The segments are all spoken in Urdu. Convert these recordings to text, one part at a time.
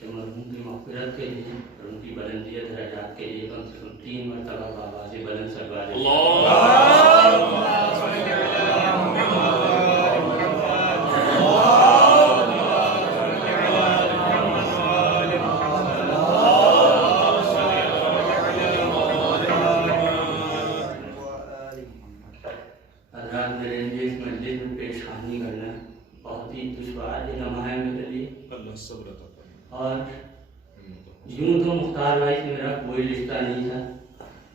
کہ مرحوم کی مغفرت کے لیے اور ان کی بلندیت درجات کے لیے کم سے کم 3 مرتبہ بآواز بلند سلوات اور یوں تو مختار بھائی سے میرا کوئی رشتہ نہیں تھا،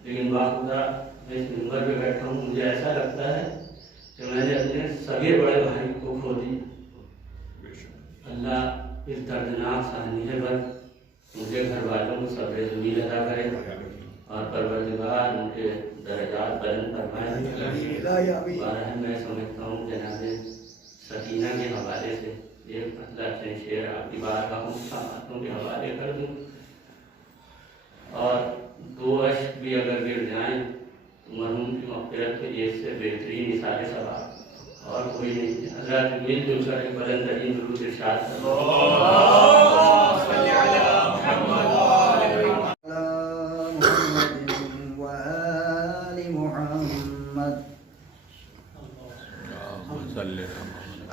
لیکن باخدا میں اس منبر پہ بیٹھا ہوں، مجھے ایسا لگتا ہے کہ میں نے اپنے سگے بڑے بھائی کو کھو دی۔ اللہ اس دردناک سانحے پر مجھے گھر والوں کو صبر جمیل عطا کرے اور پروردگار ان کے درجات بلند فرمائے۔ بہرحال میں سمجھتا ہوں جناب سکینہ کے حوالے سے ایک مطلب سے شعر آپ کی بارگاہوں سماعتوں کے حوالے کر دوں، اور 2 اشک بھی اگر گر جائیں تو مرحوم کی مغفرت کے لیے اس سے بہترین اثار ثواب اور کوئی نہیں ہے۔ حضرات مل جل کر ایک بلند ترین درود ارشاد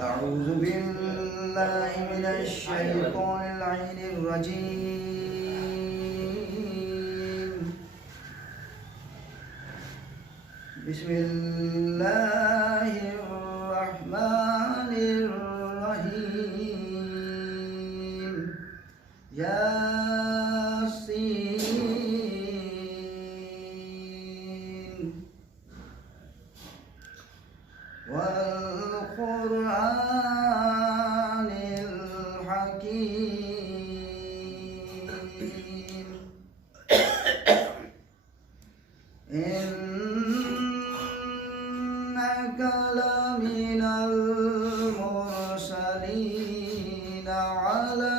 أعوذ بالله من الشيطان اللعين الرجيم بسم الله الرحمن الرحيم ياسين والقرآن الحكيم إنك لمن المرسلين على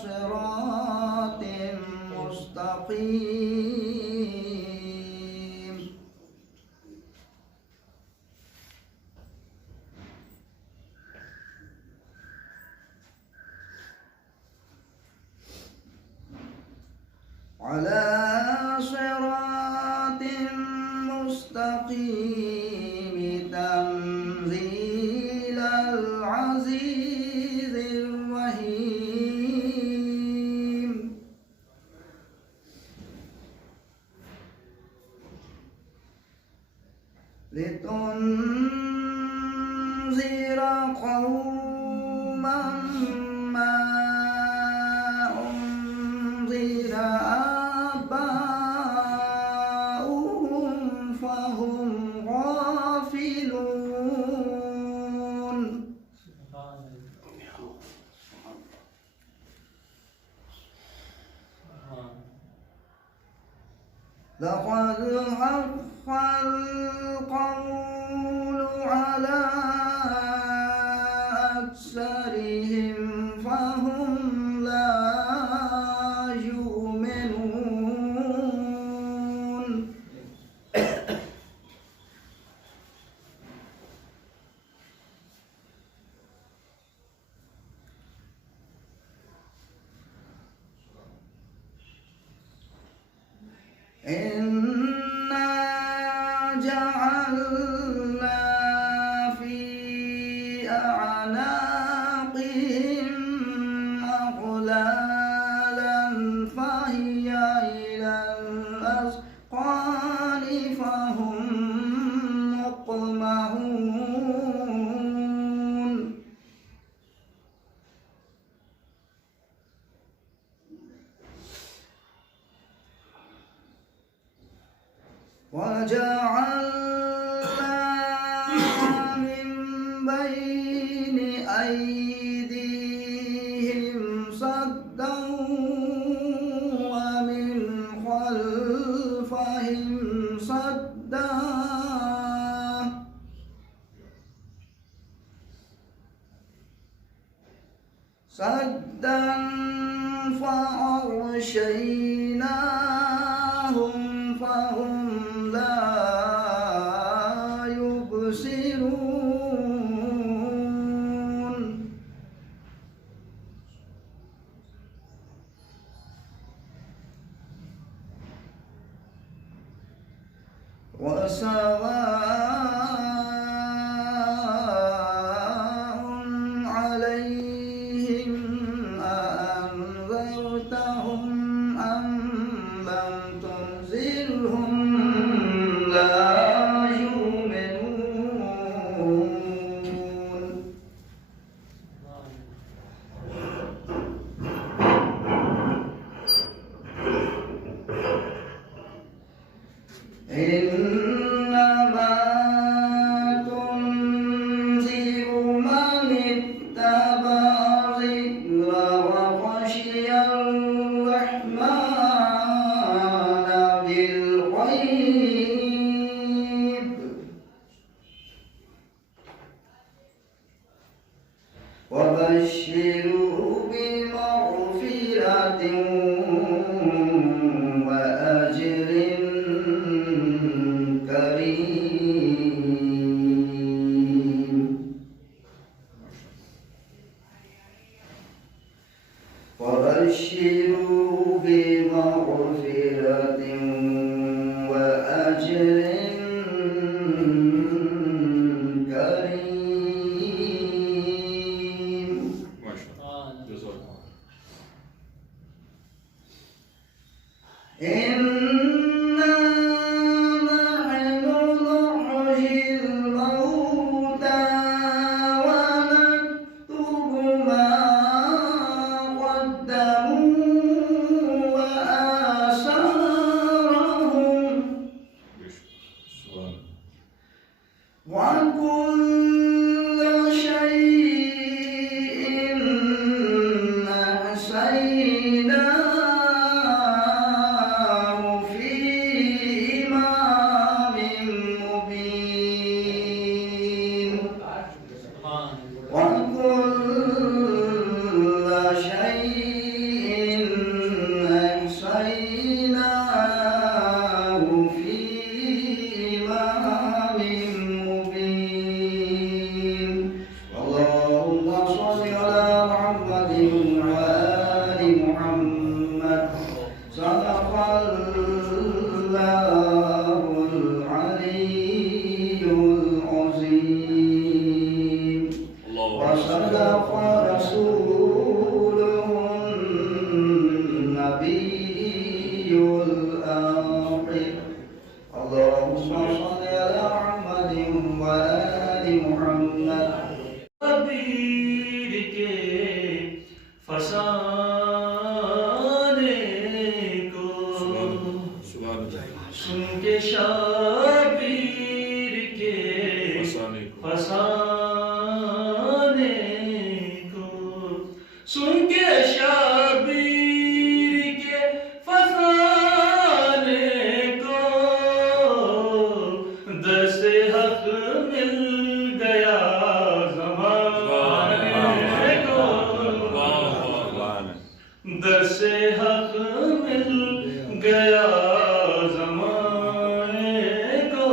صراط مستقيم على صراط مستقيم تنزيل العزيز الرحيم لتنذر قوما ما أنذر آباؤهم فهم غافلون لقد حق القول على أكثرهم فهم لا يؤمنون إنا جعلنا في أعناقهم أغلالا فهي إلى الأذقان فهم مقمحون وجعلنا من بين أيديهم سدا ومن خلفهم سدا فأغشيناهم فهم لا يبصرون وسواء عليهم أأنذرتهم أم لم تنذرهم لا يؤمنون إنما تنذر من اتبع الذكر وخشي الرحمن بالغيب وبشره بمغفرة وأجر كريم وبشره بمغفرة وأجر كريم إنا نحن نحيي الموتى ونكتب ما قدموا وآثارهم وكل شيء أحصيناه في إمام مبين وكل شيء أحصيناه في إمام مبين اللهم صل على محمد وآل محمد صدق الله العلي العظيم وصدق رسوله النبي الآخر اللهم صل على محمد وآل محمد شبیر کے فسانے کو سن کے شبیر کے فسانے کو سن کے شبیر کے فسانے کو دست حق مل گیا زمانے کو دست حق مل گیا زمانے کو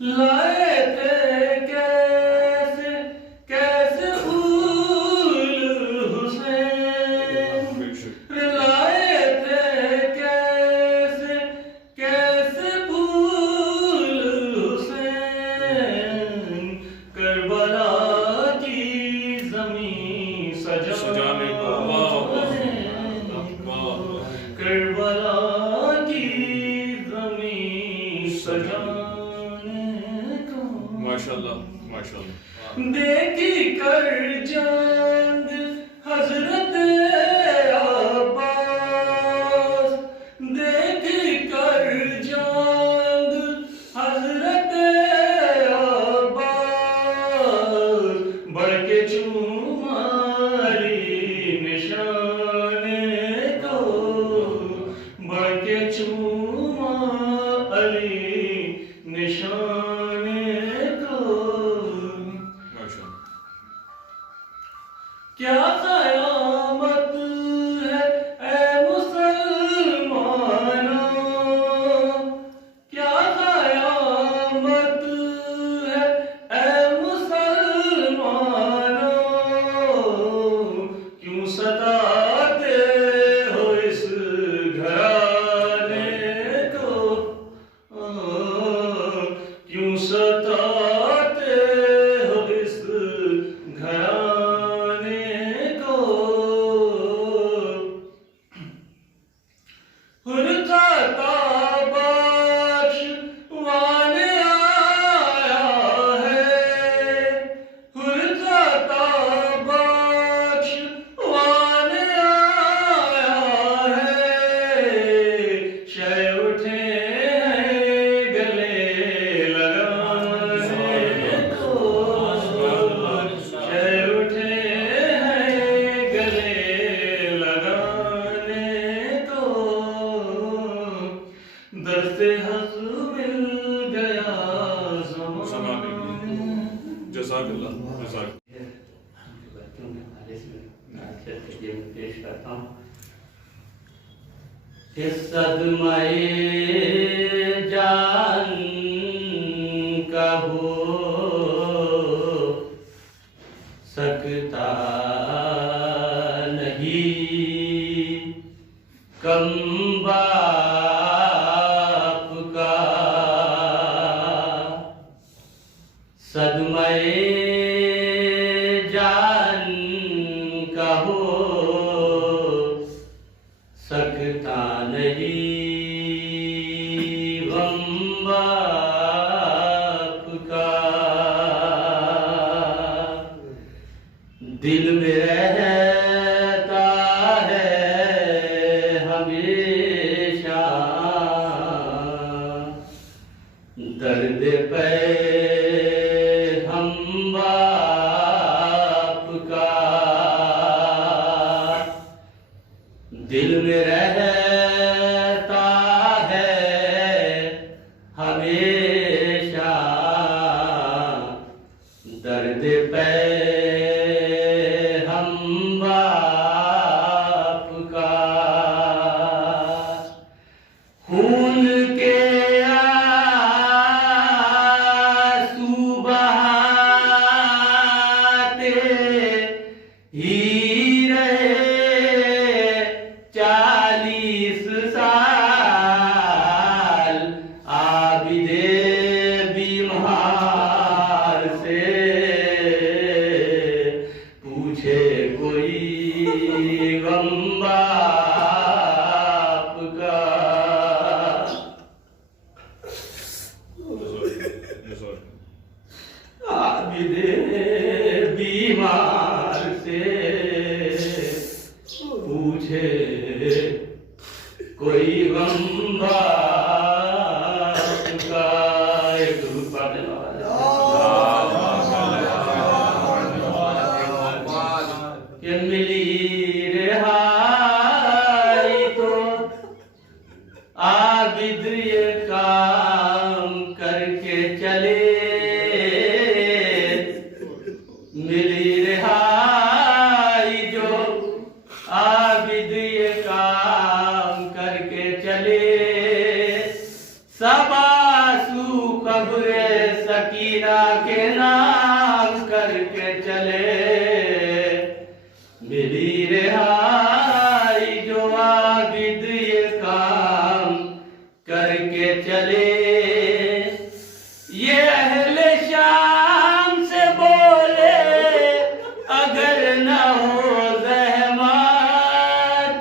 لائے تھے کیسے کیسے پھول حسین لائے تھے کیسے کیسے پھول حسین کربلا کی زمین سجانے کو کربلا کی زمین سجانے کو ماشاءاللہ ماشاءاللہ دیکھی کر جنگ حضرت عباس دیکھی کر جنگ حضرت عباس بڑھ کے چوما علی نشانے کو بڑھ کے چوما علی نشانے کو کیا قیامت ہے اے مسلمانوں کیا قیامت ہے اے مسلمانوں کیوں ستاتے ہو اس گھرانے پیش کرتا ہوں کہ صدمہ جان کا ہو سکتا نہیں کم باپ کا صدمہ جان کا ہو سکتا نہیں غم باپ کا دل میں رہتا ہے ہمیشہ درد پہ ہم باپ کا دل میں رہتا ہے ہمیشہ درد پہ ہم باپ کا خون کے آنسو بہاتے ہی رہے 40 سال عابد بیمار سے پوچھے کوئی غم باپ کا عابد بیمار سے پوچھے کوئی غم باپ کا ایک درود پڑھنے والا کہ ملی رہائی تو عابد یہ کام کر کے چلے ملی رہائی جو عابد یہ کام کر کے چلے سب آنسو قبر سکینہ کے نام کر کے چلے ملی رہائی جو عابد یہ کام کر کے چلے یہ اہل شام سے بولے اگر نہ ہو زحمت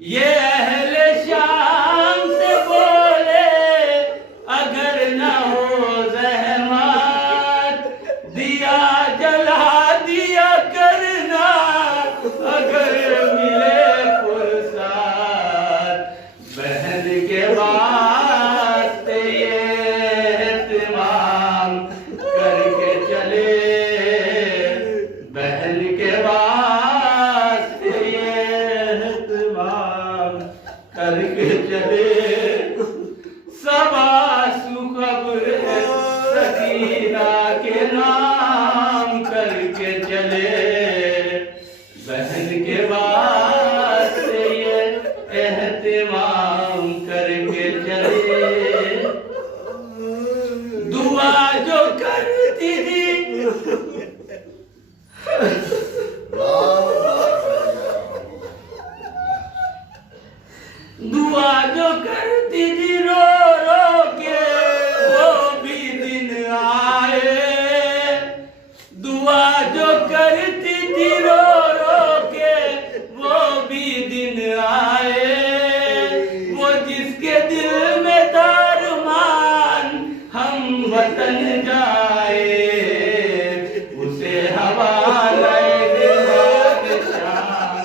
یہ اہل شام سے بولے اگر نہ ہو زحمت دیا جلا دیا کرنا اگر ملے فرصت بہن کے واسطے یہ اہتمام کر کے چلے بہن کے واسطے یہ اہتمام کر کے چلے سب آنسو قبر سکینہ کے نام کر کے چلے بہن کے واسطے یہ اہتمام کر کے چلے دعا جو کرتی تھی دعا جو کرتی تھی رو رو کے وہ بھی دن آئے دعا جو کرتی تھی رو رو کے وہ بھی دن آئے وہ جس کے دل میں تارمان ہم وطن جائے اسے حوالہ دماغ شام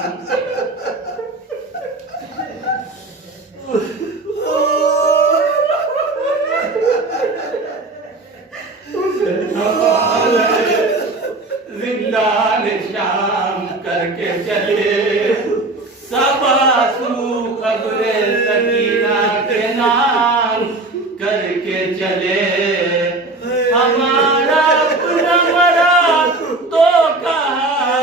زندان شام کر کے چلے سب آنسو قبر سکینہ کے نام کر کے چلے ہمارا اپنا مرا تو کہاں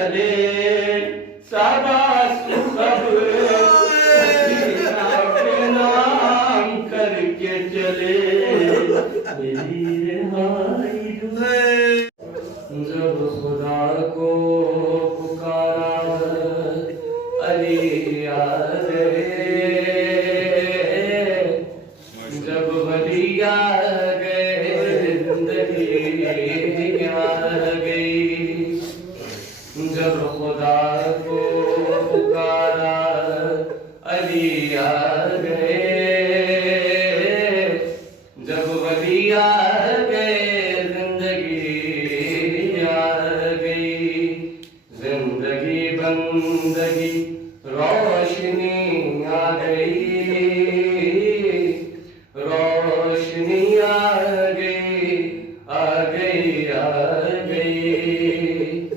چلے ساباس خبر نام کر کے چلے میری رہائی جب خدا کو پکارا علی آ گئے جب ولی آ گئے زندگی آ گئی جب خدا کو پکارا علی آ گئے جب ولی آ گئے زندگی آ گئی زندگی بندگی روشنی آ گئی روشنی آ گئی آ گئی آ گئی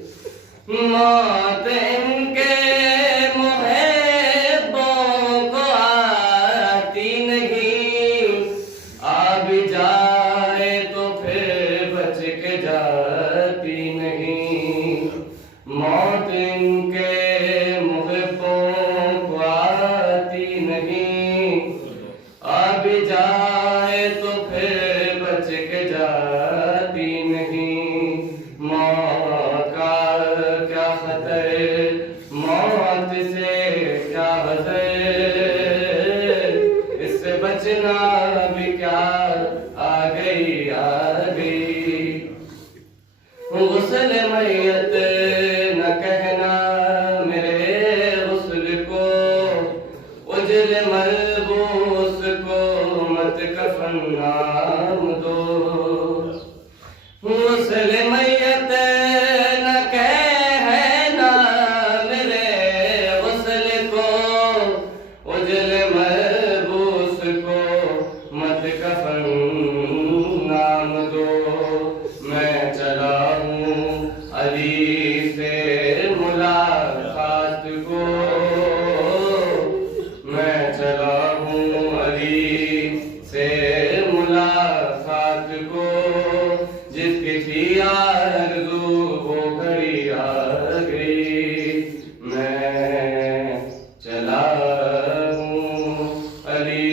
موت ان کے محبوں کو آتی نہیں آ بھی جائے تو پھر بچ کے جاتی نہیں موت ان کے محبوں کو آتی نہیں آ بھی جائے تو پھر بچ کے جاتی نہیں موت کا کیا خطر موت سے کیا حذر اس سے بچنا بھی کیا آ گئی غسل میت نہ کہنا میرے غسل کو اجل ملبوس کو مت کفن نام دو غسل میت نہ کہنا میرے غسل کو اجل ملبوس کو مت کفن نام دو میں چلا ہوں علی سے ملاقات کو میں چلا ہوں علی سے ملاقات کو جس کی تھی آرزو وہ گھڑی آ گئی میں چلا ہوں علی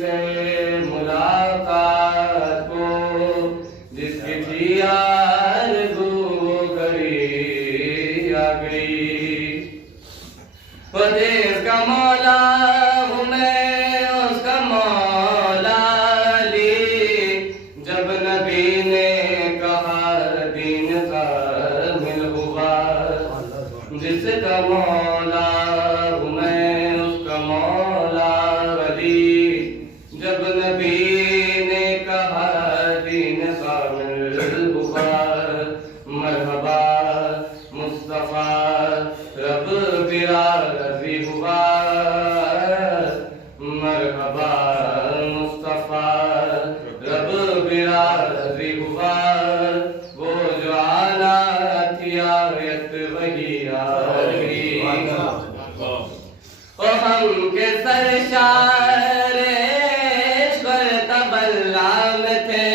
سے ملاقات کو جس کی تھی آرزو وہ گھڑی آ گئی وہ دیس کا مولا ہوں میں اس کا مولا علی جب نبی نے کہا دین کا مل ہوا جس کا مولا ہوں میں اس کا مولا علی جب نبی نے کہا دین کا مل ہوا مرحبا مصطفیٰ رب تیرا رضی ہوا مرحبا مصطفیٰ رب تیرا رضی ہوا وہ جو آنا تھی آیت وہی آ گئی اور ہم کے سرشار عشق تبلا میں تھے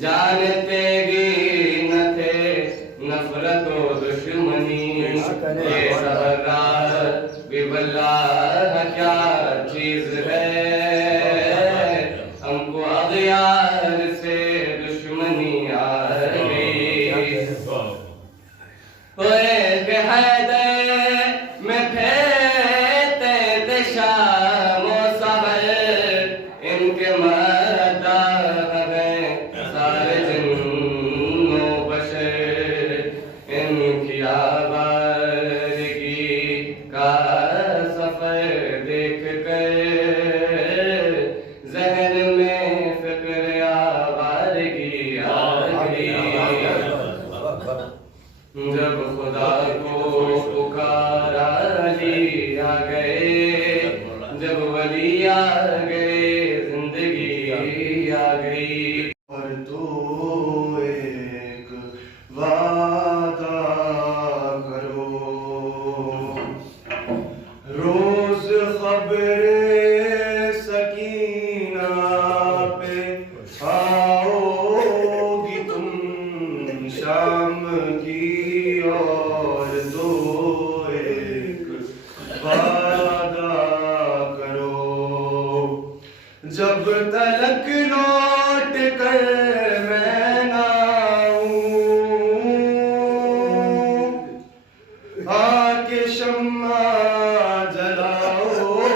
جانتے گی نہ تھے نفرت و دشمنی یہ سہرار بھی واللہ کیا چیز ہے ہم کو اغیار سے دشمنی آ گئی ایک حیدر میں پھیرتے تھے شام و سحر ان کے مردہ ہیں سارے جن و بشر ان کی آوارگی کا سفر دیکھ کر ذہن میں فکر آوارگی آ گئی جب خدا کو پکارا علی آ گئے جب ولی آ گئے زندگی آ گئی اور تو ایک وعدہ کرو روز خبر سکینہ پہ آؤ گی تم شام کی اور وعدہ کرو، جب تلک لوٹ کر میں نہ آؤں، آ کے شمع جلاؤ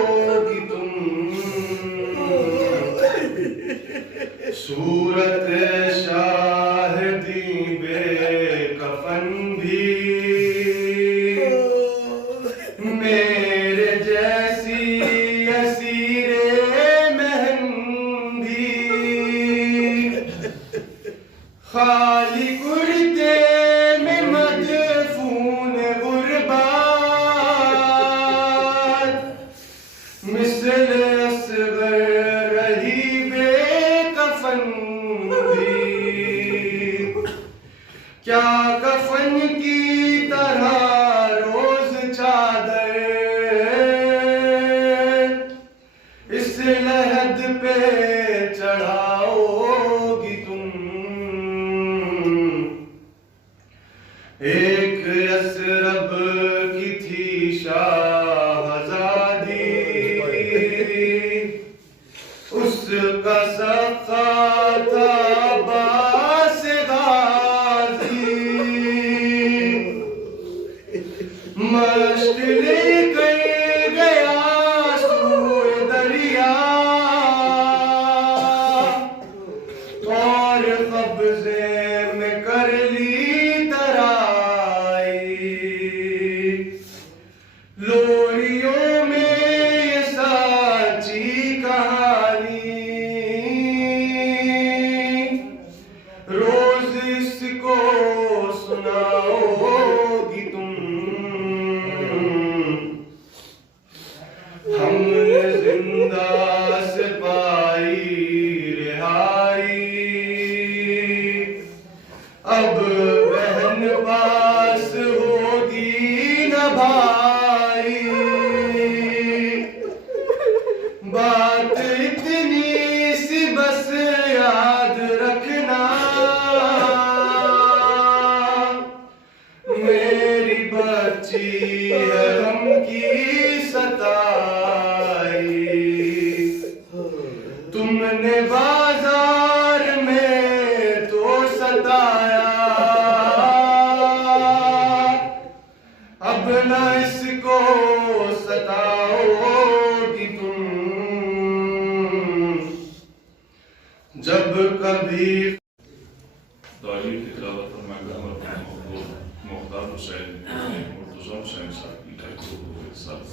گی تم، صورت شاہدی بے کفن بھی میرے جیسی اسیر مہندی، خالی کرتے میں مدفون غربات، مثل اصغر رہی بے کفن بھی، کیا کفن کی طرح روز چادر اس لحد پہ چڑھاؤ گی تم، ایک یثرب کی تھی شاہزادی، اس کا سقا تھا عباس غازی، مشق لے کر گیا سوئے دریا، اور قبضے میں کر لی ترائی، لوریوں میں یہ سچی کہانی، روز اس کو سناؤ گی تم، ہم نے زندہ سے پائی رہائی، اب بہن پاس ہوگی نہ بھائی، بات اتنی سی بس یاد رکھنا، میری بچی ہے غم کی ستائی، تم نے بازار میں تو ستایا، اب نہ اس کو ستاؤ گی تم، جب کبھی تعلیم کی تلاوت فرمائے گا ہمارے محبوب مختار حسین مرتضی حسین صاحب کی تحقیق ساتھ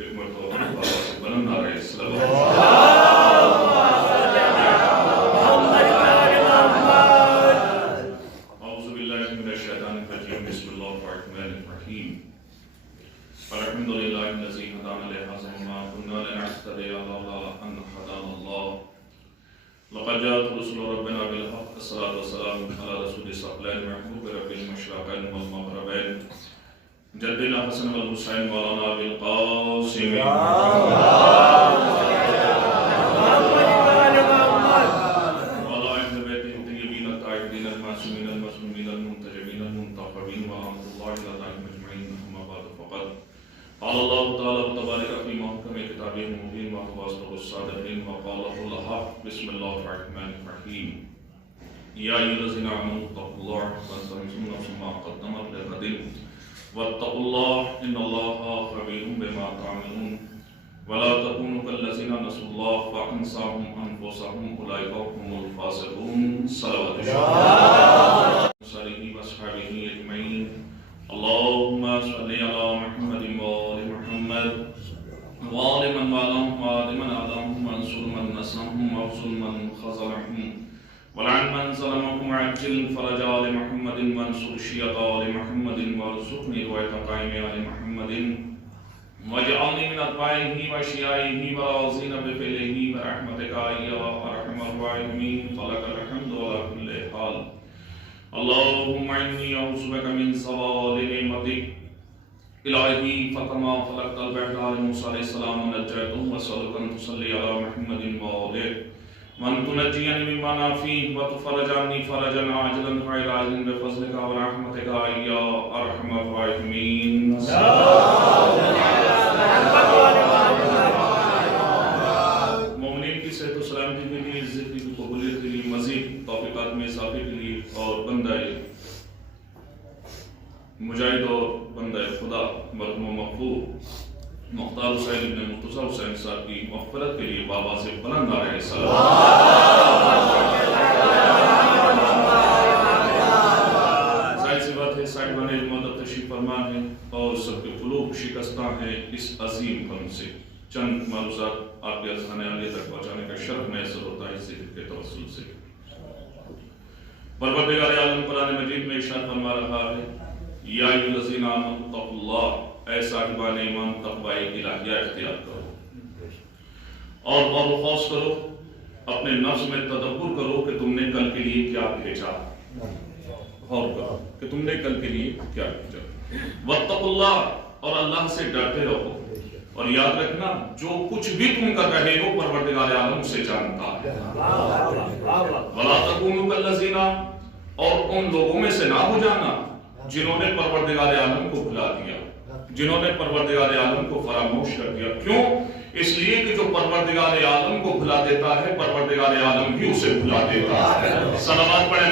ایک مرتبہ بابا سے بلند آ رہے اسلام اعوذ باللہ من الشیطان الرجیم بسم اللہ الرحمن الرحیم الحمد للہ الذی ہدانا لہذا وما كنا لنهتدی لولا ان هدانا اللہ لقد جاءت رسل ربنا بالحق الصلاة والسلام على رسول الثقلین محبوب رب المشرقین والمغربین جدنا حسن والحسین مولانا ابی القاسم وعلى اهل بيته الطيبين الطاهرين المعصومين المظلومين المنتجبين المنتخبين ورحمة الله عليهم اجمعين، اما بعد فقد قال الله تعالى وتبارك في محكم كتابه المبين وهو اصدق الصادقين وقال الحق بسم الله الرحمن الرحيم يا ايها الذين امنوا اتقوا الله ولتنظر نفس ما قدمت لغد واتقوا الله ان الله خبير بما تعملون ولا تكونوا كالذين نسوا الله فانساهم انفسهم اولئك هم الفاسقون صلوات الله عليه واصحابه اجمعين اللهم صل على محمد وآل محمد وآل من والاهم وآل من آذاهم وانصر من نصرهم واخذل من خذلهم ولعن من ظلمهم وعجل فرج آل محمد وانصر شيعة آل محمد وارزقني رواية قائم آل محمد واجعلني من أتباعه وشيعه وراضين بفعله برحمتك يا أرحم الراحمين فلك الحمد على كل حال. اللهم إني أعوذ بك من زوال نعمتك إلهي فكما خلقت البحر لموسى عليه السلام ونجيته وأسألك أن تصلي على محمد وآله وأن تنجيني مما أنا فيه وتفرج عني فرجا عاجلا غير عاجل بفضلك ورحمتك يا أرحم الراحمين. مومنین کی صحت و سلامتی کے لیے، عزت کی قبولیت کے لیے، مزید توفیقات میں اضافے کے لیے اور بندہ مجاہد اور بندہ خدا مرحوم و مغفور مختار حسین ابن مرتضیٰ حسین صاحب کی مغفرت کے لیے بابا سے بلند نعرہ ظاہر سی بات ہے صاحبان علم تشریف فرما ہے اور سب کے قلوب شکستہ ہیں اس عظیم فن سے. چند معلومات آپ کے اذہان عالیہ تک پہنچانے کا شرف میسر ہوتا ہے اس ذکر کے توسل سے. پروردگار عالم قرآن مجید میں ارشاد فرما رہا ہے یا ایھا الذین آمنوا اتقوا اللہ، اے صاحبان ایمان تقوی الہیہ اختیار کرو اور غور و خوض کرو، اپنے نفس میں تدبر کرو کہ تم نے کل کے لیے کیا بھیجا. غور کرو کہ تم نے کل کے لیے کیا بھیجا. واتقوا اللہ، اور اللہ سے ڈرتے رہو، اور یاد رکھنا جو کچھ بھی تم کر رہے ہو پروردگار عالم اسے جانتا ہے. وَلَا تَكُونُوا كَالَّذِينَ، اور ان لوگوں میں سے نہ ہو جانا جنہوں نے پروردگار عالم کو بھلا دیا، جنہوں نے پروردگار عالم کو فراموش کر دیا. کیوں؟ اس لیے کہ جو پروردگار عالم کو بھلا دیتا ہے پروردگار عالم بھی اسے بھلا دیتا ہے. صلوات پڑھیں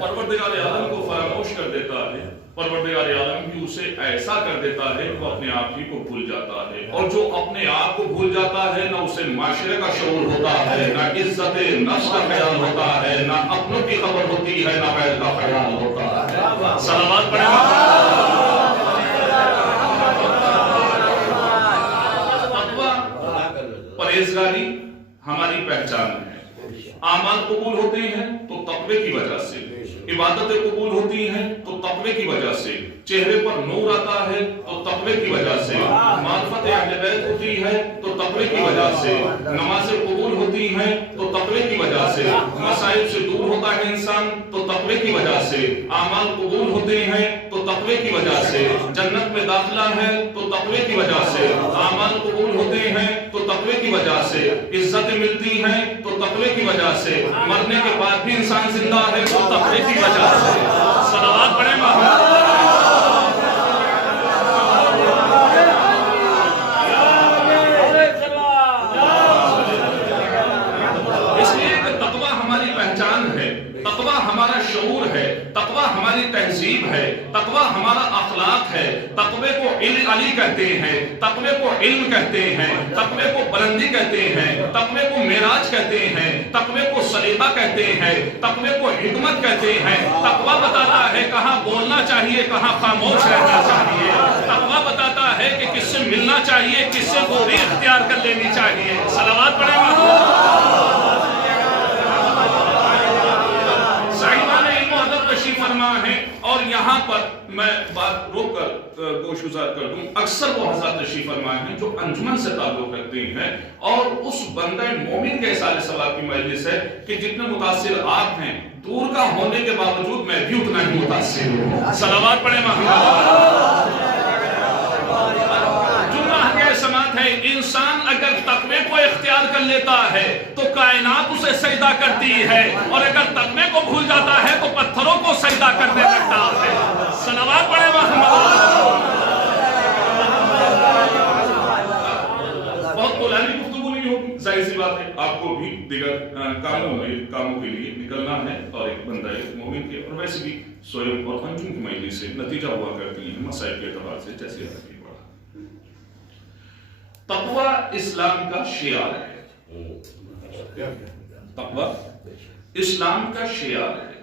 پروردگار عالم کو فراموش کر دیتا ہے، پروردگار عالم بھی اسے ایسا کر دیتا ہے وہ اپنے آپ ہی کو بھول جاتا ہے. اور جو اپنے آپ کو بھول جاتا ہے نہ اسے معاشرے کا شعور ہوتا ہے، نہ عزت نفس کا خیال ہوتا ہے، نہ اپنوں کی خبر ہوتی ہے، نہ غیر کا خیال ہوتا ہے. صلوات پڑھیں. تقویٰ پرہیزگاری ہماری پہچان ہے. اعمال قبول ہوتے ہیں تو تقوی کی وجہ سے، عبادتیں قبول ہوتی ہیں تو تقوی کی وجہ سے، چہرے پر نور آتا ہے تو تقوی کی وجہ سے، معرفت اہل بیت ہوتی ہے تو تقوی کی وجہ سے، نمازیں قبول ہوتی ہیں تو تقوی کی وجہ سے، مصائب سے دور ہوتا ہے انسان تو تقوی کی وجہ سے، اعمال قبول ہوتے ہیں تو تقوی کی وجہ سے، جنت میں داخلہ ہے تو تقوی کی وجہ سے، اعمال قبول ہوتے ہیں تو تقوی کی وجہ سے، عزتیں ملتی ہیں تو تقوی کی وجہ سے، مرنے کے بعد بھی انسان زندہ ہے تو تقوی کی وجہ سے. صلوات پڑھیں ہمارا شعور ہے، تقویٰ ہماری تہذیب ہے، تقویٰ ہمارا اخلاق ہے. تقوی کو علی کہتے ہیں، تقوی کو علم کہتے ہیں، تقوی کو بلندی کہتے ہیں، تقوی کو معراج کہتے ہیں، تقوی کو سلیقہ کہتے ہیں، تقوی کو حکمت کہتے ہیں. تقویٰ بتاتا ہے کہاں بولنا چاہیے، کہاں خاموش رہنا چاہیے. تقویٰ بتاتا ہے کہ کس سے ملنا چاہیے، کس سے دوری اختیار کر لینی چاہیے. صلوات پڑھیں فرما ہے. اور یہاں پر میں بات روک کر گوش گزار کر دوں. اکثر وہ حضرات تشریف فرما ہیں جو انجمن سے تعلق رکھتے ہیں اور اس بندہ مومن کے سال ثواب کی مجلس ہے کہ جتنے متاثر آپ ہیں دور کا ہونے کے باوجود میں بھی اتنا ہی متاثر ہوں. صلوات پڑھیں سماعت ہے. انسان اگر تقوی کو اختیار کر لیتا ہے تو کائنات اسے سجدہ کرتی ہے، اور اگر تقوی کو بھول جاتا ہے تو پتھروں کو سجدہ کرنے لگتا ہے. صلوات پڑھیں بہت بلانی گفتگو نہیں ہوگی، ظاہر سی بات ہے آپ کو بھی دیگر کاموں کے لیے نکلنا ہے اور ایک بندہ مومن کے، اور ویسے بھی سوئم اور انجم کی مجلس سے نتیجہ ہوا کرتی ہیں مسائل کے اعتبار سے. جیسے تقویٰ اسلام کا شعار ہے، تقویٰ اسلام کا شعار ہے.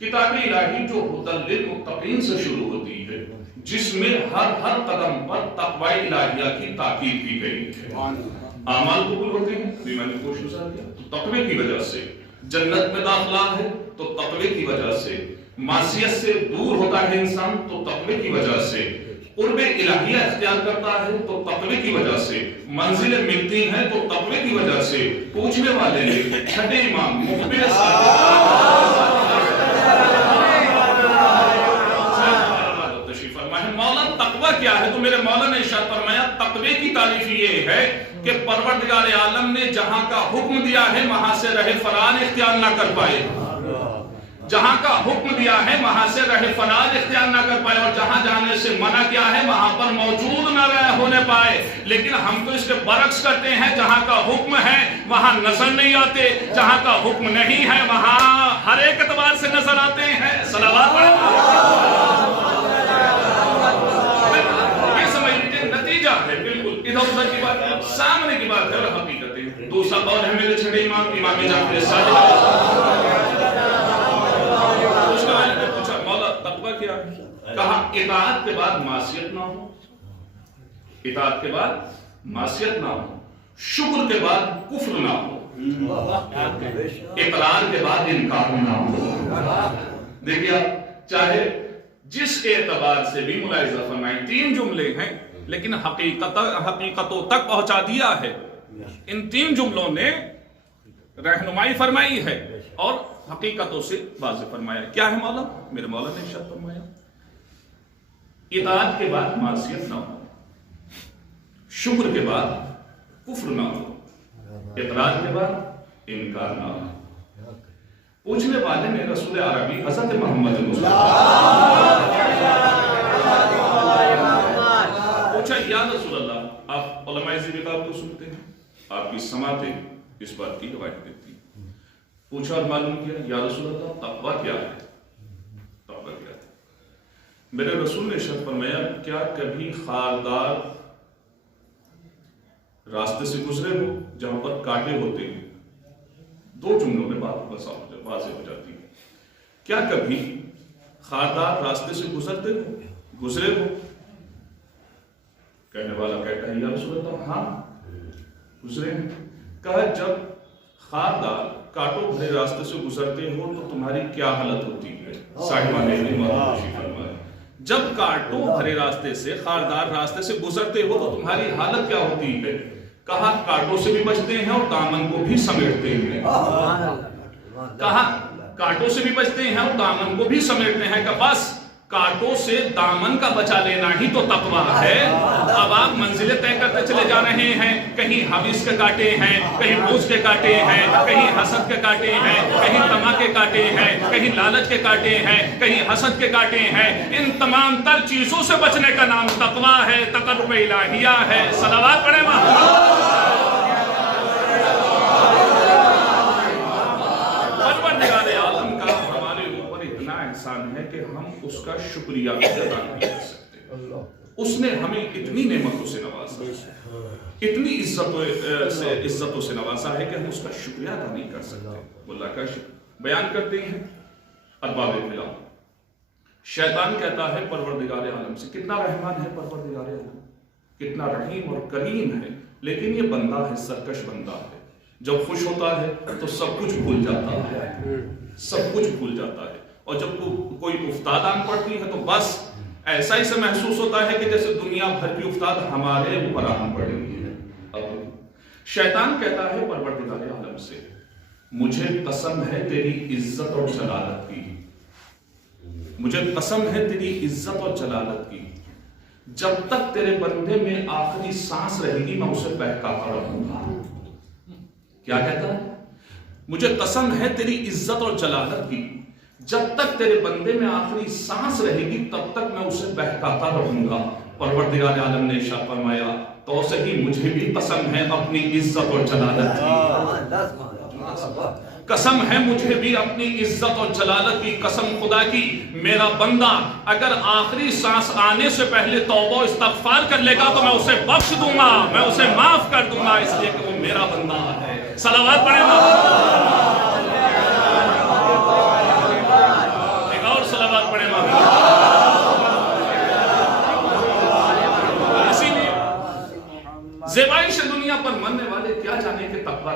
کتاب الہی جو ہدی للمتقین سے شروع ہوتی ہے، جس میں ہر قدم پر تقوی الہیہ کی تاکید کی گئی ہے۔ اعمال قبول ہوتے ہیں، ایمان کو شوزا کیا تو تقوی کی وجہ سے، جنت میں داخلہ ہے تو تقوی کی وجہ سے، معصیت سے دور ہوتا ہے انسان تو تقوی کی وجہ سے، قرب الہیہ اختیار کرتا ہے تو تقوی کی وجہ سے، منزلیں ملتی ہیں تو تقوی کی وجہ سے۔ پوچھنے والے نے چھٹے امام مخبر مولا تقوی کیا ہے؟ تو میرے مولا نے ارشاد فرمایا تقوی کی تعریف یہ ہے کہ پروردگار عالم نے جہاں کا حکم دیا ہے وہاں سے رہ فرار اختیار نہ کر پائے، جہاں کا حکم دیا ہے وہاں سے رہ فرار اختیار نہ کر پائے، اور جہاں جانے سے منع کیا ہے وہاں پر موجود نہ ہونے پائے۔ لیکن ہم تو اس کے برعکس کرتے ہیں، جہاں کا حکم ہے وہاں نظر نہیں آتے، جہاں کا حکم نہیں ہے وہاں ہر ایک اعتبار سے نظر آتے ہیں۔ صلوات یہ سمجھ لیجیے نتیجہ ہے، بالکل ادھر ادھر کی بات ہے، سامنے کی بات ہے اور حقیقت ہے۔ دوسرا قول ہے میرے چھٹے امام جعفر صادق، اس کے والے نے پوچھا مولا تقوی کیا ہے؟ کہا اطاعت کے بعد معصیت نہ ہو، اطاعت کے بعد معصیت نہ ہو، شکر کے بعد کفر نہ ہو، اقرار کے بعد انکار نہ ہو۔ دیکھیے چاہے جس اعتبار سے بھی ملاحظہ فرمائیں، تین جملے ہیں لیکن حقیقتوں تک پہنچا دیا ہے۔ ان تین جملوں نے رہنمائی فرمائی ہے اور حقیقتوں سے واضح فرمایا۔ کیا ہے مولا؟ میرے مولا نے ارشاد فرمایا اطاعت کے بعد معصیت نہ ہو، شکر کے بعد کفر نہ ہو، اقرار کے بعد انکار نہ ہو۔ پوچھنے والے نے رسول عربی حضرت محمد پوچھا یا رسول اللہ، آپ علماء ذکر کو سنتے ہیں، آپ کی سماعتیں اس بات کی روایت دیتی ہیں۔ پوچھا اور معلوم کیا یا رسول اللہ تقوی کیا ہے؟ تقوی کیا ہے؟ میرے رسول نے ارشاد فرمایا کیا کبھی خاردار راستے سے گزرے ہو جہاں پر کانٹے ہوتے ہیں؟ دو جملوں میں بات واضح ہو جاتی ہے۔ کیا کبھی خاردار راستے سے گزرے ہو؟ کہنے والا کہتا ہے یا رسول اللہ ہاں گزرے ہیں۔ کہا جب خاردار کانٹوں بھرے راستے سے گزرتے ہو تو تمہاری کیا حالت ہوتی ہے؟ صاحبان جب کانٹوں بھرے راستے سے خاردار راستے سے گزرتے ہو تو تمہاری حالت کیا ہوتی ہے؟ کہا کانٹوں سے بھی بچتے ہیں اور دامن کو بھی سمیٹتے ہیں۔ کہا کانٹوں سے بھی بچتے ہیں اور دامن کو بھی سمیٹتے ہیں، کہ بس کانٹوں سے دامن کا بچا لینا ہی تو تقویٰ ہے۔ اب آپ منزلیں طے کرتے چلے جا رہے ہیں، کہیں حویث کے کانٹے ہیں، کہیں بغض کے کانٹے ہیں، کہیں حسد کے کانٹے ہیں، کہیں طمع کے کانٹے ہیں، کہیں لالچ کے کانٹے ہیں، کہیں حسد کے کانٹے ہیں۔ ان تمام تر چیزوں سے بچنے کا نام تقویٰ ہے، تقرب الہیہ ہے۔ صلوات پڑھیں ہے کہ ہم اس کا شکریہ ادا نہیں کر سکتے۔ اس نے ہمیں اتنی نعمتوں سے نوازا، اتنی عزتوں سے نوازا ہے کہ ہم اس کا شکریہ ادا نہیں کر سکتے۔ اللہ کا شکر بیان کرتے ہیں ارباب کلام۔ شیطان کہتا ہے پروردگار عالم سے، کتنا رحمان ہے پروردگار عالم، کتنا رحیم اور کریم ہے، لیکن یہ بندہ ہے، سرکش بندہ ہے، جب خوش ہوتا ہے تو سب کچھ بھول جاتا ہے، سب کچھ بھول جاتا ہے، اور جب کوئی افتاد آن پڑتی ہے تو بس ایسا ہی سے محسوس ہوتا ہے کہ جیسے دنیا بھر کی افتاد ہمارے اوپر آن پڑ رہی ہے۔ اب شیطان کہتا ہے پروردگار عالم سے، مجھے قسم ہے تیری عزت اور جلالت کی، مجھے قسم ہے تیری عزت اور جلالت کی، جب تک تیرے بندے میں آخری سانس رہے گی میں اسے بہکاتا رہوں گا۔ کیا کہتا ہے؟ مجھے قسم ہے تیری عزت اور جلالت کی، جب تک تیرے بندے میں آخری سانس رہے گی تب تک میں اسے بہکاتا رہوں گا۔ پروردگار عالم نے ارشاد فرمایا تو صحیح مجھے بھی قسم ہے اپنی عزت اور جلالت کی، قسم ہے مجھے بھی اپنی عزت اور جلالت کی، قسم خدا کی میرا بندہ اگر آخری سانس آنے سے پہلے توبہ و استغفار کر لے گا تو میں اسے بخش دوں گا، میں اسے معاف کر دوں گا، اس لیے کہ وہ میرا بندہ ہے۔ صلوات پڑھیں گا۔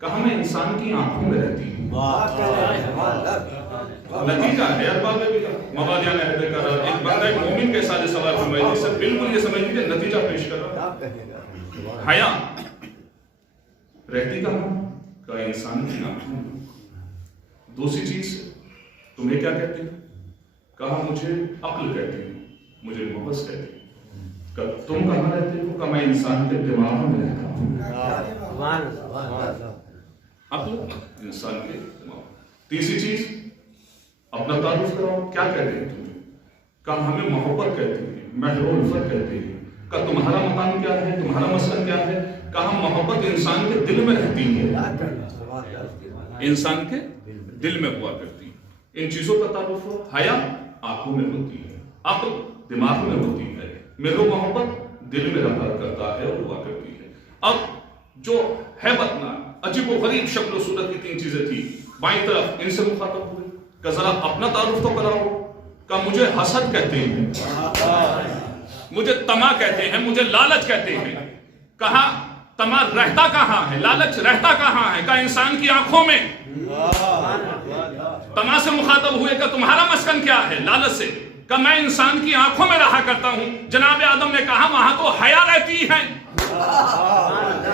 کہا میں انسان کی آنکھوں میں رہتی ہوں. نتیجہ ہے ارباب بھی مبادیان عہد کا ایک بندہ مومن کے ساتھ سوال فرمائی جس سے بالکل یہ سمجھ لیجیے نتیجہ پیش کر رہا. حیا رہتی کہاں انسان کی آنکھوں میں. دوسری چیز تمہیں کیا کہتے ہیں؟ کہا مجھے عقل کہتے ہیں, مجھے محبت کہتے ہیں. تم کہاں رہتے ہو؟ کہ میں انسان کے دماغ میں رہتا ہوں. عقل انسان کے دماغ. تیسری چیز اپنا تعارف کراؤ, کیا کہتے ہیں تمہیں؟ کہا ہمیں محبت کہتے ہیں, مہر و الفت کہتے ہیں. کہ تمہارا مقام کیا ہے, تمہارا مسلک کیا ہے؟ کہا محبت انسان کے دل میں رہتی ہے, انسان کے دل میں ہوا کرتی ہے. ان چیزوں کا تعارف ہو. حیا آنکھوں میں ہوتی ہے, عقل دماغ میں ہوتی ہے, مہر و محبت دل میں رہا کرتا ہے اور ہوا کرتی ہے. اب جو ہیبت ناک عجیب و غریب شکل و صورت کی تین چیزیں تھی, بائیں طرف ان سے مخاطب ہوئے کہ ذرا اپنا تعارف تو کراؤ. کہ مجھے حسد کہتے ہیں, مجھے طمع کہتے ہیں, مجھے لالچ کہتے ہیں. کہا طمع رہتا کہاں ہے, لالچ رہتا کہاں ہے؟ کہ انسان کی آنکھوں میں. طمع سے مخاطب ہوئے کہ تمہارا مسکن کیا ہے, لالچ سے. کہ میں انسان کی آنکھوں میں رہا کرتا ہوں. جناب آدم نے کہا وہاں تو حیا رہتی ہے,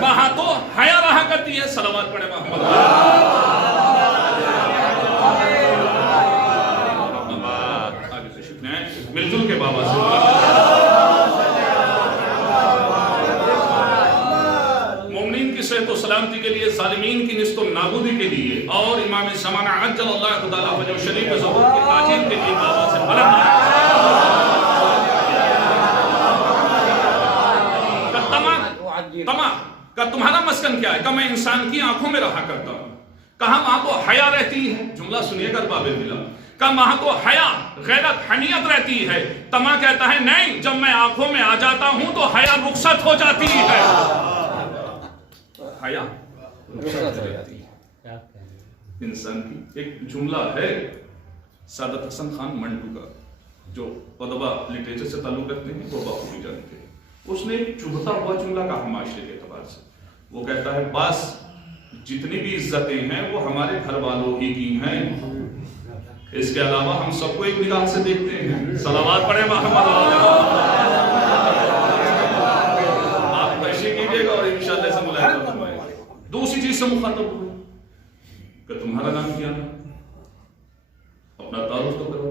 وہاں تو حیا رہا کرتی ہے. صلوات پڑھے محمد. آگے سے شکریہ مل جل کے بابا سے. مومنین کی صحت و سلامتی کے لیے, ظالمین کی نست و نابودی کے لیے, اور امام زمانہ عجل اللہ تعالیٰ وجہ شریف ظہور کی تاجیل کے لیے بابا سے بلند طمع. کہ تمہارا مسکن کیا ہے؟ کہ میں انسان کی آنکھوں میں رہا کرتا ہوں. کہاں وہاں تو حیا رہتی ہے. جملہ سنیے گا باب دلا. کہ وہاں تو حیا غیرت حمیت رہتی ہے. طمع کہتا ہے نہیں, جب میں آنکھوں میں آ جاتا ہوں تو حیا رخصت ہو جاتی ہے. حیا رخصت ہو جاتی ہے. انسان کی ایک جملہ ہے سعادت حسن خان منٹو کا, جو ادبا لٹریچر سے تعلق رکھتے ہیں, وہ بخوبی جانتے ہیں. اس نے ایک چبھتا ہوا جملہ کہا معاشرے کے اعتبار سے. وہ کہتا ہے بس جتنی بھی عزتیں ہیں وہ ہمارے گھر والوں ہی کی ہیں, اس کے علاوہ ہم سب کو ایک نگاہ سے دیکھتے ہیں. صلوات پڑھے محمد. آپ پیشی کیجئے گا اور انشاءاللہ سے ملاحظہ فرمائیں گے. دوسری چیز سے مخاطب ہوئے کہ تمہارا نام کیا ہے, اپنا تعارف تو کرو.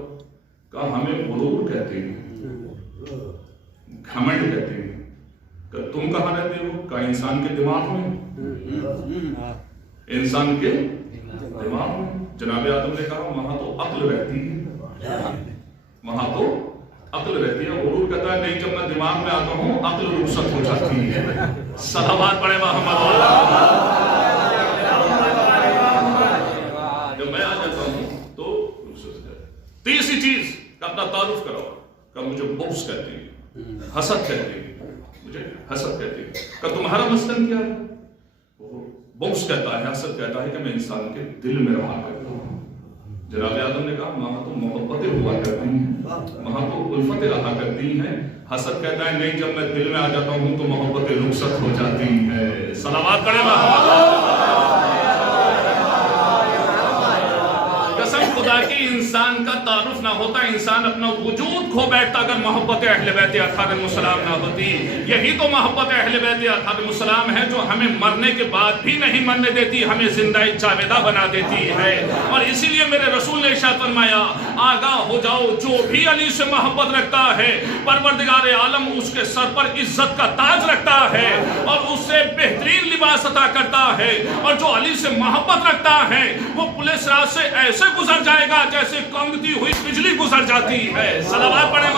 کہا ہمیں غرور کہتے ہیں, گھمنڈ کہتے ہیں. کہ تم کہاں رہتے ہو؟ کہ انسان کے دماغ میں, انسان کے دماغ میں. جناب آدم نے کہا وہاں تو عقل رہتی ہے, وہاں تو عقل رہتی ہے. غرور کہتا ہے نہیں, جب میں دماغ میں آتا ہوں عقل رخصت ہو جاتی ہے. صلوات پڑھے محمد. جب میں آ جاتا ہوں تو رخصت ہو جاتی ہے. تیسری چیز کہ اپنا تعارف کراؤ. کہ مجھے بغض کہتے ہیں, حسد کہتے ہیں, مجھے حسد کہتے ہیں. کہ تمہارا مسکن کیا ہے؟ بغض کہتا ہے, حسد کہتا ہے کہ میں انسان کے دل میں رہا کرتا ہوں. جناب آدم نے کہا وہاں تو محبتیں ہوا کرتی ہیں, وہاں تو الفتیں رہا کرتی ہیں. حسد کہتا ہے نہیں, جب میں دل میں آ جاتا ہوں تو محبتیں رخصت ہو جاتی ہیں. صلوات پڑھے قسم خدا کی, انسان کا تعارف نہ ہوتا, انسان اپنا وجود کھو بیٹھتا اگر محبت اہل بیت اطہار السلام نہ ہوتی. یہی تو محبت اہل بیت اطہار السلام ہے جو ہمیں مرنے کے بعد بھی نہیں مرنے دیتی, ہمیں زندہ جاویدہ بنا دیتی ہے. اور اسی لیے میرے رسول نے ارشاد فرمایا آگاہ ہو جاؤ, جو بھی علی سے محبت رکھتا ہے پروردگار عالم اس کے سر پر عزت کا تاج رکھتا ہے اور اس سے بہترین لباس عطا کرتا ہے. اور جو علی سے محبت رکھتا ہے وہ پل صراط سے ایسے گزر جائے گا جیسے کنگتی ہوئی بجلی گزر جاتی ہے. صلوات پڑھے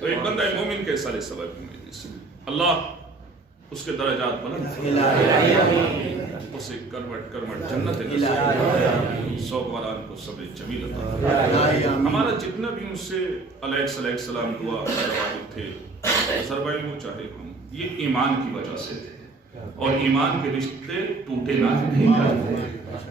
تو ایک بندہ مومن کے سارے سبب اللہ اس کے درجات بلند, اسے کرمٹ جنت نصیب, سوگواران کو صبر جمیل عطا. ہمارا جتنا بھی ان سے علیہ السلام دعا تھے سربائی وہ چاہے ہم, یہ ایمان کی وجہ سے تھے. اور ایمان کے رشتے ٹوٹے نہ نہیں کرتے.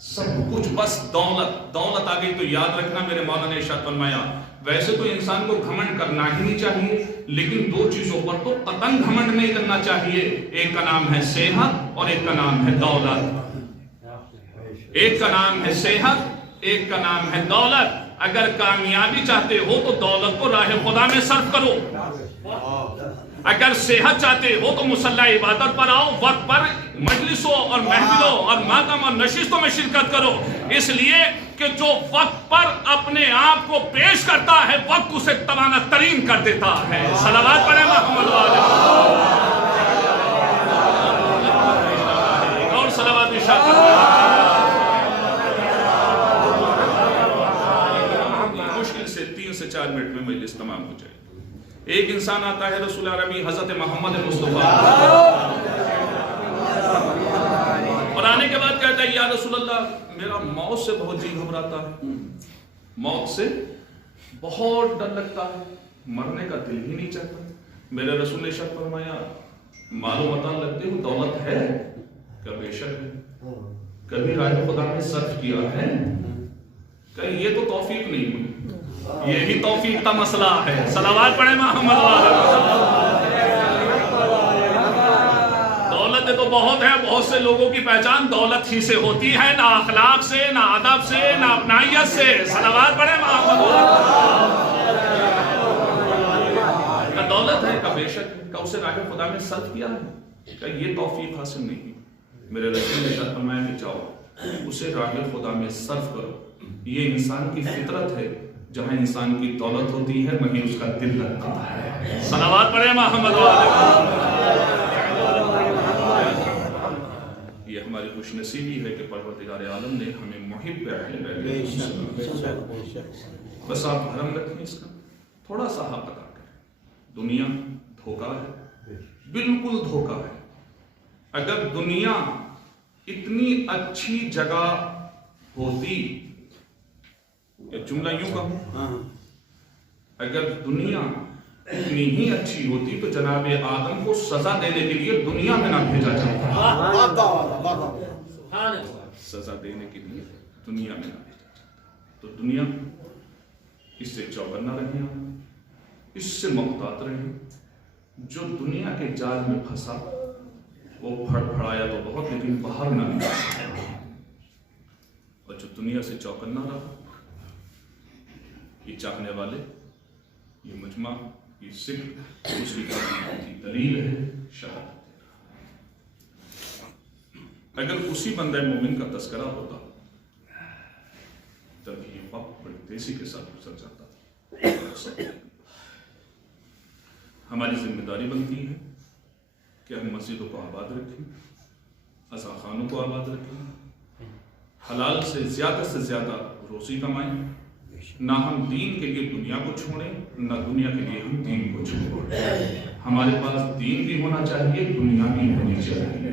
سب کچھ بس دولت آ گئی تو یاد رکھنا میرے مولا نے ارشاد فرمایا ویسے تو انسان کو گھمنڈ کرنا ہی نہیں چاہیے، لیکن دو چیزوں پر تو قطعاً گھمنڈ نہیں کرنا چاہیے، ایک کا نام ہے صحت اور ایک کا نام ہے دولت۔ ایک کا نام ہے صحت، ایک کا نام ہے دولت۔ اگر کامیابی چاہتے ہو تو دولت کو راہ خدا میں صرف کرو، اگر صحت چاہتے ہو تو مصلی عبادت پر آؤ، وقت پر مجلسوں اور محفلوں اور ماتم اور نشستوں میں شرکت کرو، اس لیے کہ جو وقت پر اپنے آپ کو پیش کرتا ہے وقت اسے توانا ترین کر دیتا ہے۔ صلوات پڑھیں محمد والے اور صلوات مشکل سے 3 سے 4 منٹ میں مجلس تمام ہو جائے۔ ایک انسان آتا ہے رسول عربی حضرت محمد مصطفیٰ اور آنے کے بعد کہتا ہے یا رسول اللہ میرا موت سے بہت جی گھبراتا ہے، موت سے بہت ڈر لگتا ہے، مرنے کا دل ہی نہیں چاہتا۔ میرے رسول نے ارشاد فرمایا مال و متاع لگتے ہو دولت ہے کہ بے شک ہے، کبھی راہ خدا میں صرف کیا ہے؟ کہ یہ تو توفیق نہیں ہوئی، یہی توفیق کا مسئلہ ہے۔ صلوات پڑھیں محمد دولت تو بہت ہے، بہت سے لوگوں کی پہچان دولت ہی سے ہوتی ہے، نہ اخلاق سے، نہ ادب سے، نہ اپنائیت سے۔ صلوات پڑھیں محمد کا دولت ہے کہ بے شک کہ اسے راہ خدا میں صرف کیا ہے، کہ یہ توفیق حاصل نہیں۔ میرے رسول نے ارشاد فرمایا کہ جاؤ اسے راہ خدا میں صرف کرو، یہ انسان کی فطرت ہے، جہاں انسان کی دولت ہوتی ہے وہیں اس کا دل لگتا ہے۔ صلوات پڑھیں محمد یہ ہماری خوش نصیبی ہے کہ پروردگار عالم نے ہمیں محب اہل بیت بس آپ حرم رکھیں، اس کا تھوڑا سا حق ادا کریں۔ دنیا دھوکہ ہے، بالکل دھوکہ ہے۔ اگر دنیا اتنی اچھی جگہ ہوتی، ایک جملہ یوں کہوں، اگر دنیا اتنی ہی اچھی ہوتی تو جناب آدم کو سزا دینے کے لیے دنیا میں نہ بھیجا جاتا، سزا دینے کے لیے دنیا میں نہ بھیجا جاتا۔ تو دنیا اس سے چوکنا رہے، اس سے محتاط رہے۔ جو دنیا کے جال میں پھنسا وہ پھڑ پھڑایا تو بہت لیکن باہر نہ نکلا، اور جو دنیا سے چوکنا رہا، یہ چاہنے والے، یہ مجمع، یہ ذکر اس کی دلیل ہے، شہادت۔ اگر اسی بندہ مومن کا تذکرہ ہوتا تب یہ وقت بڑی تیزی کے ساتھ گزر جاتا۔ ہماری ذمہ داری بنتی ہے کہ ہم مسجدوں کو آباد رکھیں، عزاخانوں کو آباد رکھیں، حلال سے زیادہ روزی کمائیں، نہ ہم دین کے لیے دنیا کو چھوڑیں، نہ دنیا کے لیے ہم دین کو چھوڑیں۔ ہمارے پاس دین بھی ہونا چاہیے، دنیا بھی ہونی چاہیے،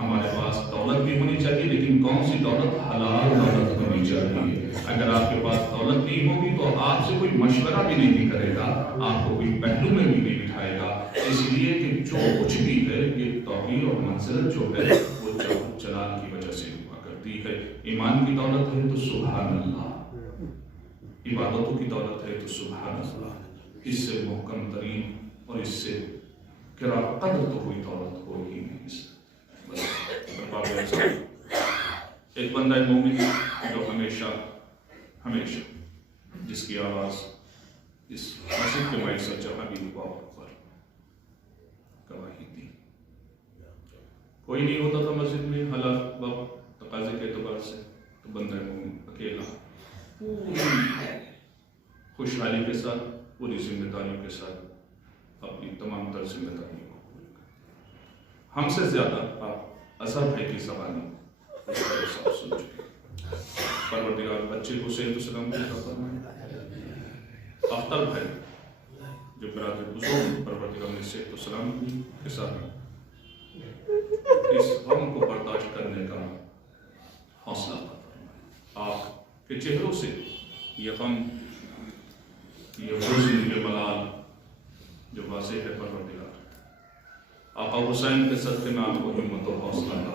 ہمارے پاس دولت بھی ہونی چاہیے، لیکن کون سی دولت؟ حلال دولت ہونی چاہیے۔ اگر آپ کے پاس دولت نہیں ہوگی تو آپ سے کوئی مشورہ بھی نہیں کرے گا، آپ کو کوئی پہلو میں بھی نہیں بٹھائے گا، اس لیے کہ جو کچھ بھی ہے یہ توقیر اور منزلت جو ہے وہ جلال کی وجہ سے ہوا کرتی ہے۔ ایمان کی دولت ہے تو سبحان اللہ، عبادتوں کی دولت ہے تو سبحان اللہ، اس سے محکم ترین اور اس سے کرا قدر تو کوئی دولت ہو ہی نہیں۔ ایک بندہ مومن جو ہمیشہ جس کی آواز اس مسجد کے معیشت جہاں بھی ہوا پر گواہی دی، کوئی نہیں ہوتا تھا مسجد میں، حالات وقت تقاضے کے اعتبار سے، تو بندہ مومن اکیلا خوشحالی کے ساتھ پوری ذمہ داریوں کے ساتھ اپنی تمام تر ذمہ داریوں کو پورا کرتا۔ ہم سے زیادہ آپ اظہر بھائی کی زبانی سن چکے۔ پروردگار بچے کو صحت و سلامتی عطا فرمائے۔ اختر بھائی جو برادر بزرگ، پروردگار نے صحت و سلامتی کے ساتھ اس غم کو برداشت کرنے کا حوصلہ عطا فرمائے۔ آپ کے چہروں سے یہ غم، یہ حزن، یہ ملال جو واضح ہے، پروردگار آقا حسین کے صدقے میں آپ کو ہمت و حوصلہ عطا۔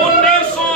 1900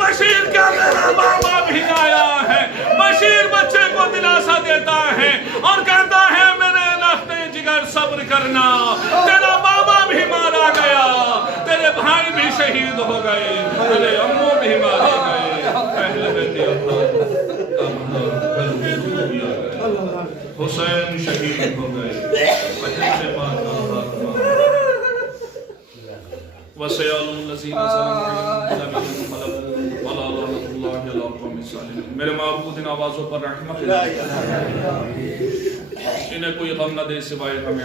بشیر کیا تیرا بابا بھی آیا ہے. بشیر بچے کو دلاسا دیتا ہے اور کہتا ہے میرے لختے جگر صبر کرنا, تیرا بابا بھی مارا گیا, تیرے بھائی بھی شہید ہو گئے, تیرے امو بھی مارے گئے, اہل بیت حسین شہید ہو گئے. وَسَيَعْلَمُ الَّذِينَ ظَلَمُوا وَلَا لَعْنَةُ اللَّهِ عَلَى الْقَوْمِ الظَّالِمِينَ. میرے معبود ان آوازوں پر رحمت انہیں کوئی غم نہ دے سوائے ہمیں.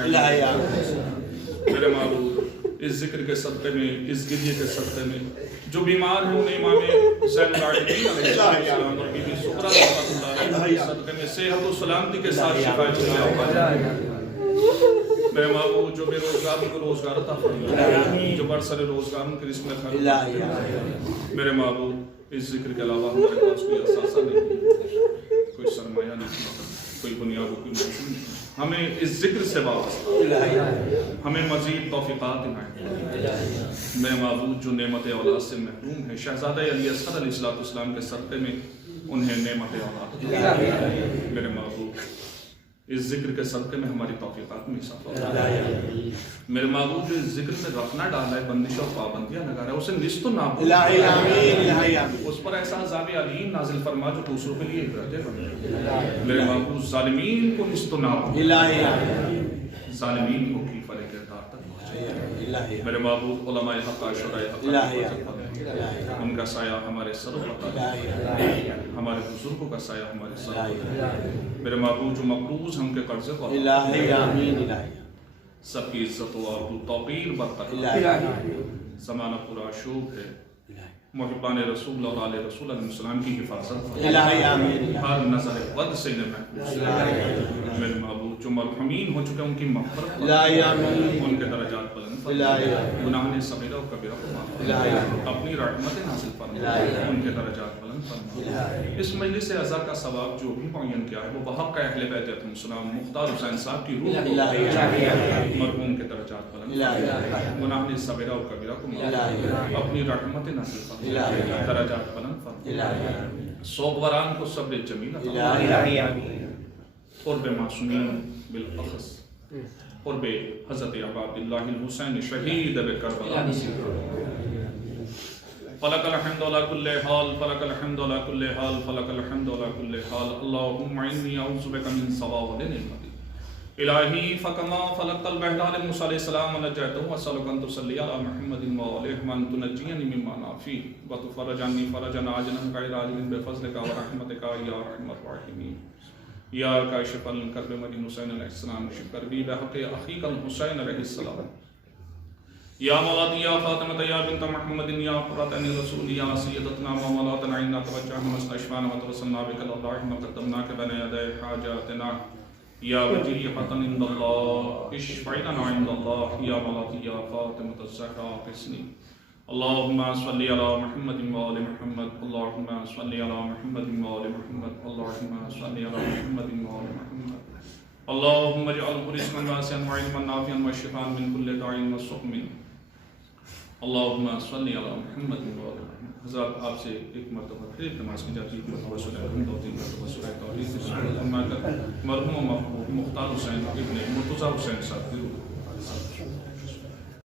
میرے معبود اس ذکر کے صدقے میں, اس گریے کے صدقے میں جو بیمار ہیں انہیں امام زین العابدین علیہ السلام اور بی بی سغرا رحمۃ اللہ علیہ کے صدقے میں صحت و سلامتی کے ساتھ شفا عطا. میرے معبود جو بے روزگار کو روزگار عطا فرما, جو برسر روزگار کی رزق میں خیر. میرے معبود اس ذکر کے علاوہ ہمارے پاس کوئی اثاثہ نہیں, کوئی سرمایہ نہیں, کوئی بنیاد کوئی موجود نہیں. ہمیں اس ذکر سے وابستہ, ہمیں مزید توفیقات عنایت. میرے معبود جو نعمت اولاد سے محروم ہیں, شہزادہ علی اصغر علیہ السلام کے صدقے میں انہیں نعمت اولاد. میرے معبود اس ذکر کے صدقے میں ہماری توفیقات میں اضافہ. میرے معبود جو اس ذکر میں رکھنا ڈالا ہے, بندش اور پابندیاں لگا رہا ہے, اسے نصف نام اس پر ایسا عذاب علیم نازل فرما جو دوسروں کے لیے عبرت بنے. میرے معبود ظالمین کو نصف نام, ظالمین کو کی فرے کردار تک پہنچے. میرے معبود علماء حق شرائع حق ان کا سایہ ہمارے سروں پر, ہمارے بزرگوں کا سایہ ہمارے سروں پر. میرے معبود جو مقروض ہم کے قرضے کو سب کی عزت و عرض و توقیر برقرار. زمانہ پورا شوق ہے, محبان رسول اور آل رسول علیہ السلام کی حفاظت, ہر نظر بد سے محفوظ. میرے معبود جو مرحومین ہو چکے ان کی مغفرت, ان کے درجات بلند فرما, گناہ صغیرہ و کبیرہ کو معاف فرما, اپنی رحمت نازل فرما, ان کے درجات بلند فرما. اس مجلس عزا کا ثواب جو بھی معین کیا ہے وہ بحق کا اہل بیت علیہ السلام مختار حسین صاحب کی روح کو, مرحوم کے درجات بلند فرما, گناہ صغیرہ و کبیرہ کو معاف, اپنی رحمت نازل فرما, درجات بلند فرما. سوگواران کو صبر جمیل عطا فرما. قرب معصومین بالاخص قرب حضرت عبد اللہ الحسین شہید کربلا. فلک الحمد علی کل حال, فلک الحمد علی کل حال, فلک الحمد علی کل حال. اللہم انی اعوذ بک من سوء نعمتی الہی فکما فلقت البحر علی موسیٰ علیہ السلام ونجیتہ واسألک ان تصلی علی محمد وآلہ من تنجینی مما نافی وتفرج عنی فرجا عاجلا غیر عاجل بفضلک ورحمتک یا ارحم الراحمین. یا کاشف الکرب مدین حسین علیہ السلام شکر بی بحق اخیک الحسین علیہ السلام. یا مولاتی یا فاطمہ یا بنت محمد یا قرۃ عین الرسول یا سیدتنا و مولانا عنا توجہنا واستشفعنا وتوسلنا بک اللہم قدمناک بین یدی حاجاتنا یا وجیحۃ عند اللہ اشفع لنا عند اللہ. یا مولاتی یا فاطمہ الزہرا قسنی. اللہم صلی علی محمد وآل محمد, اللہم صلی علی محمد وآل محمد, اللہم صلی علی محمد وآل محمد. اللہم اجعلہ رزقا واسعا وعلما نافعا وشفاء من کل داء وسقم. اللہم صلی علی محمد وآل محمد. حضرات آپ سے ایک مرتبہ پھر نماز کی جاتی ہے, توسل الحمد و تین مرتبہ سورہ توحید سے فرما کر مرحوم مختار حسین ابن مرتضیٰ حسین صاحب کی روح